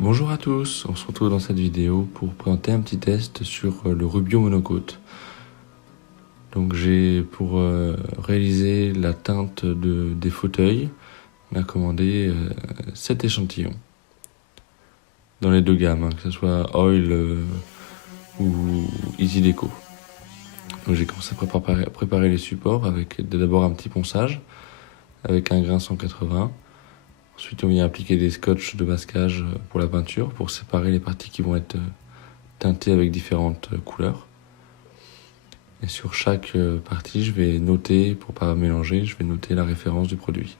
Bonjour à tous, on se retrouve dans cette vidéo pour présenter un petit test sur le Rubio monocôte. Donc j'ai pour réaliser la teinte des fauteuils, on a commandé 7 échantillons dans les deux gammes, que ce soit Oil ou Easy Deco. Donc j'ai commencé à préparer les supports avec d'abord un petit ponçage avec un grain 180. Ensuite, on vient appliquer des scotch de masquage pour la peinture, pour séparer les parties qui vont être teintées avec différentes couleurs. Et sur chaque partie, je vais noter, pour pas mélanger, je vais noter la référence du produit.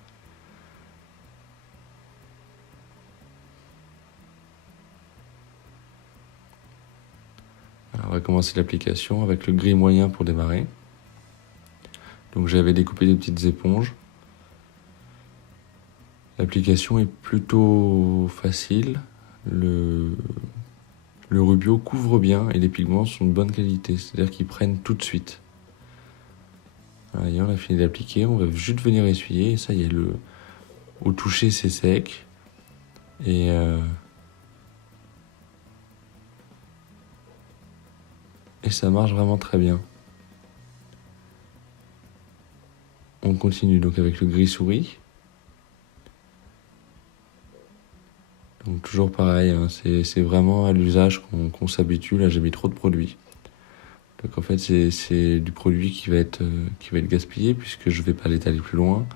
Alors, on va commencer l'application avec le gris moyen pour démarrer. Donc j'avais découpé des petites éponges. L'application est plutôt facile. Le Rubio couvre bien et les pigments sont de bonne qualité, c'est-à-dire qu'ils prennent tout de suite. Voilà, et on a fini d'appliquer, on va juste venir essuyer, et ça y est, au toucher c'est sec. Et ça marche vraiment très bien. On continue donc avec le gris souris. Donc toujours pareil, hein, c'est vraiment à l'usage qu'on s'habitue. Là j'ai mis trop de produits. Donc en fait c'est du produit qui va être gaspillé puisque je vais pas l'étaler plus loin.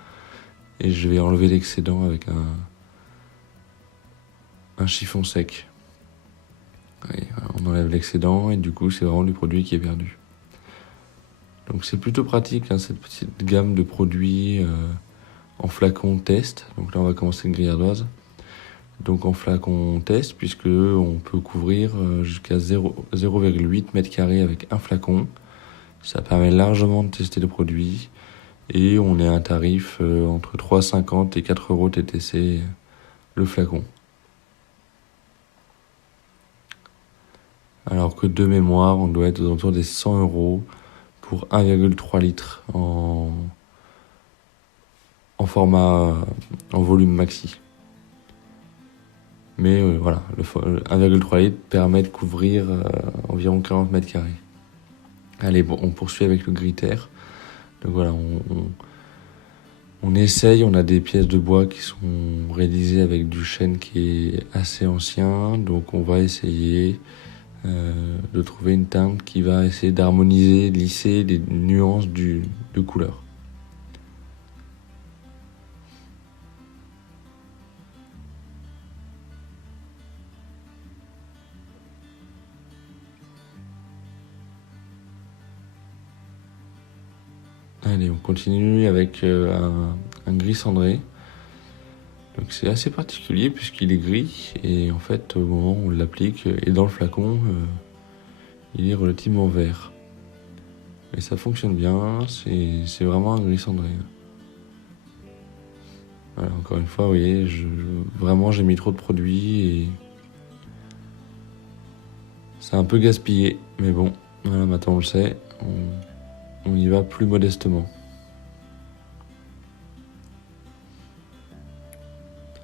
Et je vais enlever l'excédent avec un chiffon sec. Et voilà, on enlève l'excédent et du coup c'est vraiment du produit qui est perdu. Donc c'est plutôt pratique, hein, cette petite gamme de produits en flacon test. Donc là on va commencer une grille ardoise. Donc en flacon test, puisque on peut couvrir jusqu'à 0,8 m² avec un flacon. Ça permet largement de tester le produit. Et on est à un tarif entre 3,50 et 4 € TTC le flacon. Alors que de mémoire, on doit être aux alentours des 100 € pour 1,3 litre en format, en volume maxi. Mais voilà, le 1,3 litre permet de couvrir environ 40 m². Allez, bon, on poursuit avec le gris terre. Donc voilà, on essaye, on a des pièces de bois qui sont réalisées avec du chêne qui est assez ancien. Donc on va essayer de trouver une teinte qui va essayer d'harmoniser, de lisser les nuances de couleurs. Allez, on continue avec un gris cendré. Donc c'est assez particulier puisqu'il est gris et en fait au moment où on l'applique et dans le flacon, il est relativement vert. Et ça fonctionne bien, c'est vraiment un gris cendré. Voilà, encore une fois, vous voyez, vraiment j'ai mis trop de produits et c'est un peu gaspillé. Mais bon, voilà, maintenant on le sait, on y va plus modestement.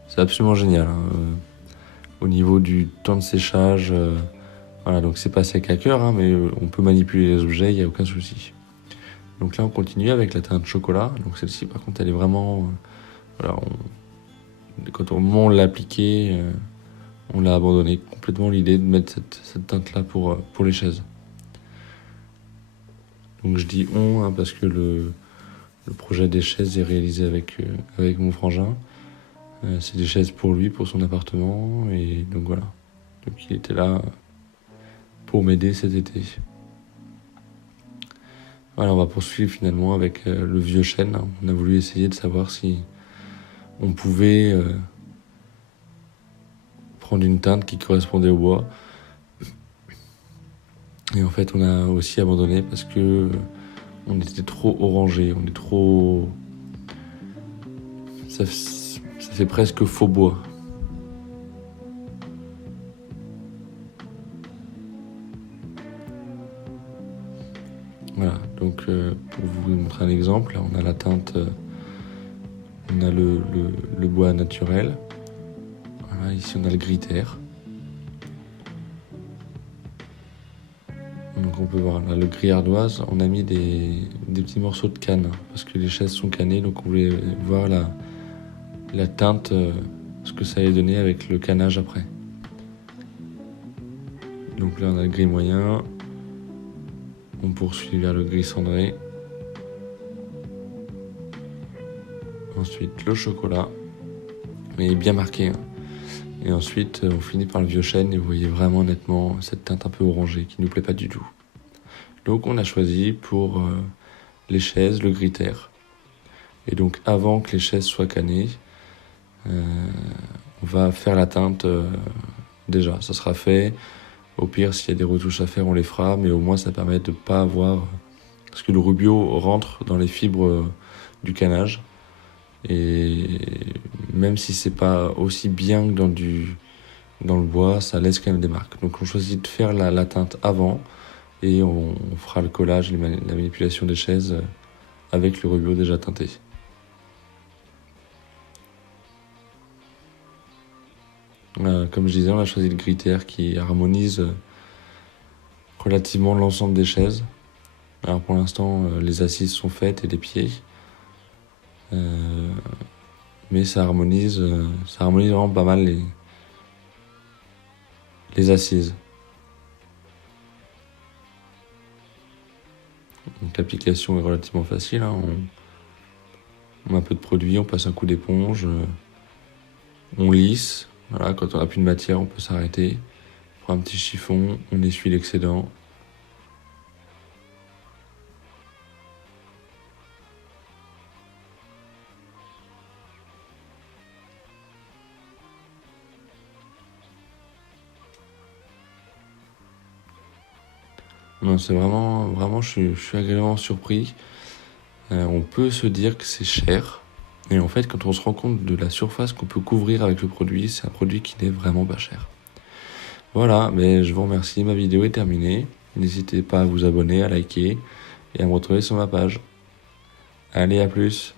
C'est absolument génial. Hein. Au niveau du temps de séchage, voilà, donc c'est pas sec à cœur, hein, mais on peut manipuler les objets, il n'y a aucun souci. Donc là, on continue avec la teinte chocolat. Donc celle-ci, par contre, elle est vraiment... voilà, au moment où on l'a appliquée, on l'a abandonné complètement l'idée de mettre cette teinte-là pour les chaises. Donc je dis on, hein, parce que le projet des chaises est réalisé avec mon frangin. C'est des chaises pour lui, pour son appartement, et donc voilà. Donc il était là pour m'aider cet été. Voilà, on va poursuivre finalement avec le vieux chêne. On a voulu essayer de savoir si on pouvait prendre une teinte qui correspondait au bois. Et en fait, on a aussi abandonné parce que on était trop orangé, on est trop... Ça fait presque faux bois. Voilà, donc pour vous montrer un exemple, là on a la teinte, on a le bois naturel. Voilà, ici on a le gris terre. Donc on peut voir là le gris ardoise, on a mis des petits morceaux de canne parce que les chaises sont cannées, donc on voulait voir la teinte, ce que ça allait donner avec le canage après. Donc là on a le gris moyen, on poursuit vers le gris cendré, ensuite le chocolat, mais bien marqué, hein. Et ensuite on finit par le vieux chêne et vous voyez vraiment nettement cette teinte un peu orangée qui nous plaît pas du tout. Donc on a choisi pour les chaises le gris terre. Et donc avant que les chaises soient cannées, on va faire la teinte déjà, ça sera fait. Au pire, s'il y a des retouches à faire, on les fera, mais au moins ça permet de ne pas avoir... Parce que le rubio rentre dans les fibres du canage, et même si c'est pas aussi bien que dans le bois, ça laisse quand même des marques. Donc on choisit de faire la teinte avant, et on fera le collage, la manipulation des chaises avec le rubio déjà teinté. Comme je disais, on a choisi le gris terre qui harmonise relativement l'ensemble des chaises. Alors pour l'instant, les assises sont faites et les pieds. Mais ça harmonise vraiment pas mal les assises. Donc l'application est relativement facile, hein. On met un peu de produit, on passe un coup d'éponge, on lisse. Voilà, quand on n'a plus de matière, on peut s'arrêter. On prend un petit chiffon, on essuie l'excédent. Non, c'est vraiment, je suis agréablement surpris. On peut se dire que c'est cher. Et en fait, quand on se rend compte de la surface qu'on peut couvrir avec le produit, c'est un produit qui n'est vraiment pas cher. Voilà, mais je vous remercie, ma vidéo est terminée. N'hésitez pas à vous abonner, à liker et à me retrouver sur ma page. Allez, à plus!